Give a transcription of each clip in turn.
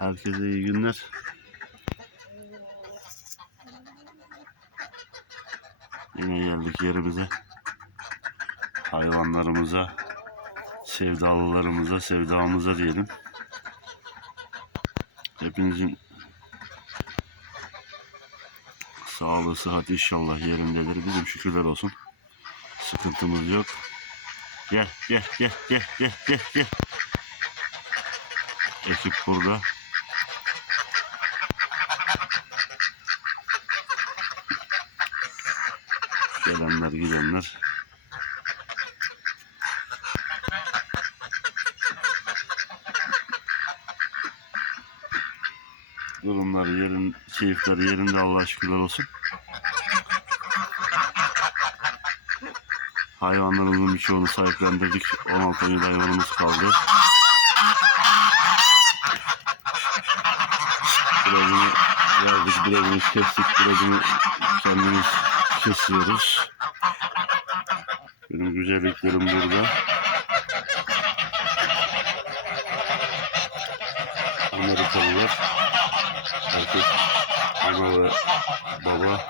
Herkese iyi günler. Yine geldik yerimize. Hayvanlarımıza, sevdalılarımıza, sevdamıza diyelim. Hepinizin sağlığı, sıhhat inşallah yerindedir. Bizim şükürler olsun. Sıkıntımız yok. Gel, gel, gel, gel, gel, gel, gel. Ekip burada. Gelenler gidenler. Durumlar yerin, keyifleri yerinde Allah'a şükürler olsun. Hayvanlarımızın birçoğunu sahiplendirdik. 16 tane hayvanımız kaldı. Birazını verdik, birazını kestik, birazını kendimiz kesiyoruz. Benim güzelliklerim burada. Amerikalılar. Erkek ana ve baba.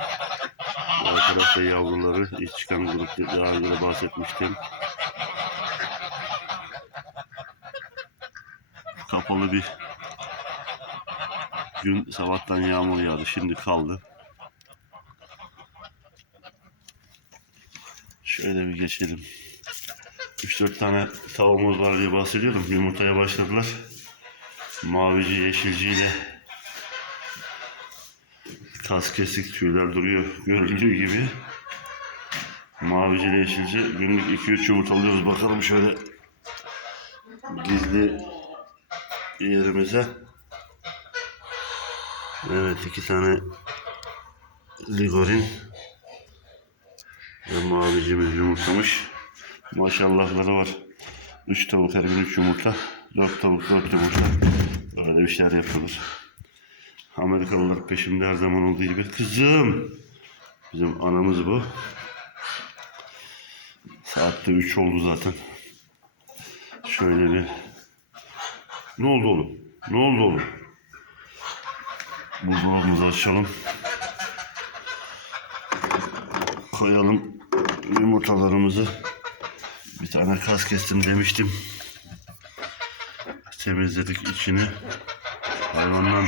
Bu tarafta yavruları. ilk çıkan grup daha önce bahsetmiştim. Kapalı bir gün sabahtan yağmur yağdı. Şimdi kaldı. Şöyle bir geçelim. 3-4 tane tavuğumuz var diye bahsediyordum. Yumurtaya başladılar. Mavici, yeşilciyle tas kesik tüyler duruyor. Görüldüğü gibi. Mavici yeşilci günlük 2-3 yumurta alıyoruz. Bakalım şöyle gizli yerimize. Evet iki tane ligorin ve mavicimiz yumurtlamış. Maşallahları var. 3 tavuk her gün 3 yumurta. 4 tavuk 4 yumurta. Böyle bir şeyler yapıyorlar. Amerikalılar peşimde her zaman olduğu gibi. Kızım! Bizim anamız bu. Saatte 3 oldu zaten. Şöyle bir... Ne oldu oğlum? Ne oldu oğlum? Buzdolabımızı açalım. Koyalım yumurtalarımızı. Bir tane kas kestim demiştim. Temizledik içini. Hayvandan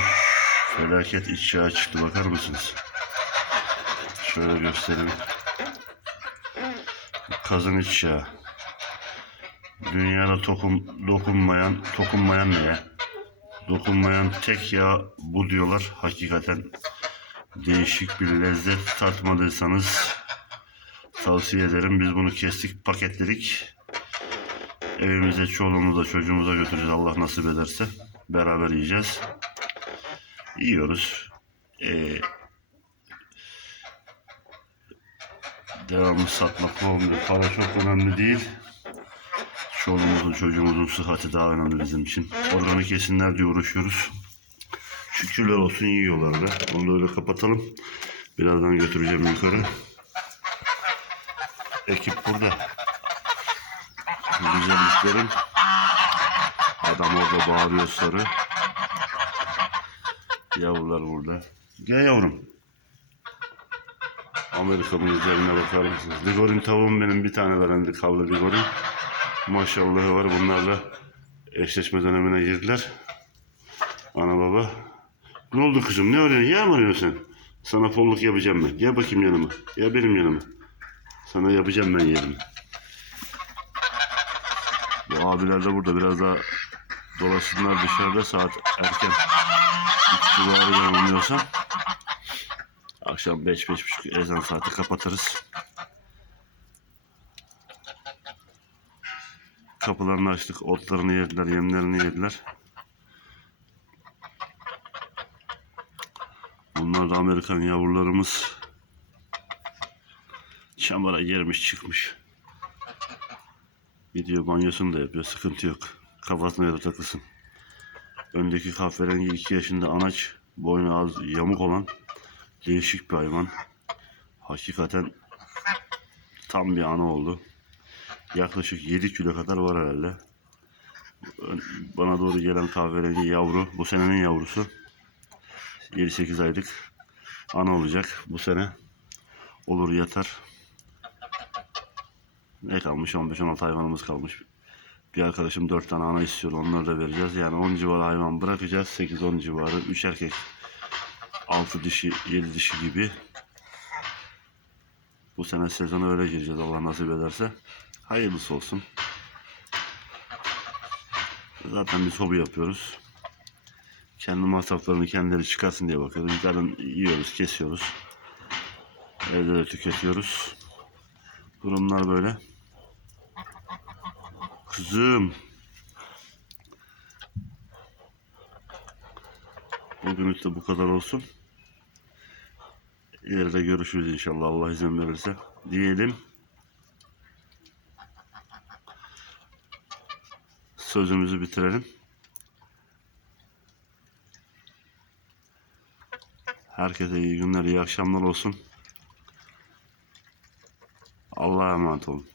felaket iç yağı çıktı bakar mısınız? Şöyle göstereyim. Kazın iç yağı. Dünyada tokum, dokunmayan, dokunmayan ne ya? Dokunmayan tek yağ bu diyorlar. Hakikaten değişik bir lezzet tatmadıysanız tavsiye ederim. Biz bunu kestik, paketledik. Evimize, çoluğumuza, çocuğumuza götüreceğiz Allah nasip ederse. Beraber yiyeceğiz. Yiyoruz. Ee, devamlı satmak olmuyor. Para çok önemli değil. Çoluğumuzun, çocuğumuzun sıhhati daha önemli bizim için. Organik yesinler diye uğraşıyoruz. Şükürler olsun yiyorlar da. Onu da öyle kapatalım. Birazdan götüreceğim yukarı. Ekip burada. Güzelliklerim. Adam orada bağırıyor sarı. Yavrular burada. Gel yavrum. Amerika'nın güzelliğine bakar mısınız? Ligorin tavuğum benim bir tane veren kaldı Ligorin. Maşallahı var. Bunlarla eşleşme dönemine girdiler. Ana baba. Ne oldu kızım? Ne arıyorsun? Yağ mı arıyorsun sen? Sana folluk yapacağım ben. Gel bakayım yanıma. Gel benim yanıma. Sana yapacağım ben yerimi. Bu abiler de burada. Biraz daha dolaşsınlar dışarıda. Saat erken. Üç civarı yanılmıyorsam. Akşam beş, beş buçuk ezan saati kapatırız. Kapılarını açtık. Otlarını yediler, yemlerini yediler. Bunlar da Amerikan yavrularımız. Çamura girmiş çıkmış. Gidiyor banyosunu da yapıyor. Sıkıntı yok. Kafasına göre takılsın. Öndeki kahverengi 2 yaşında anaç. Boynu az yamuk olan değişik bir hayvan. Hakikaten tam bir ana oldu. Yaklaşık 7 kilo kadar var herhalde. Bana doğru gelen kahverengi yavru. Bu senenin yavrusu. 7-8 aylık. Ana olacak bu sene. Olur yatar. Ne kalmış? 15-16 hayvanımız kalmış. Bir arkadaşım 4 tane ana istiyor. Onları da vereceğiz. Yani 10 civarı hayvan bırakacağız. 8-10 civarı. 3 erkek. 6 dişi, 7 dişi gibi. Bu sene sezona öyle gireceğiz Allah nasip ederse. Hayırlısı olsun. Zaten biz hobi yapıyoruz. Kendi masraflarını kendileri çıkarsın diye bakıyoruz. Zaten yiyoruz, kesiyoruz. Evde de tüketiyoruz. Durumlar böyle. Kızım. Bugünlük de bu kadar olsun. İleride görüşürüz inşallah Allah izin verirse. Diyelim. Sözümüzü bitirelim. Herkese iyi günler, iyi akşamlar olsun. Allah'a emanet olun.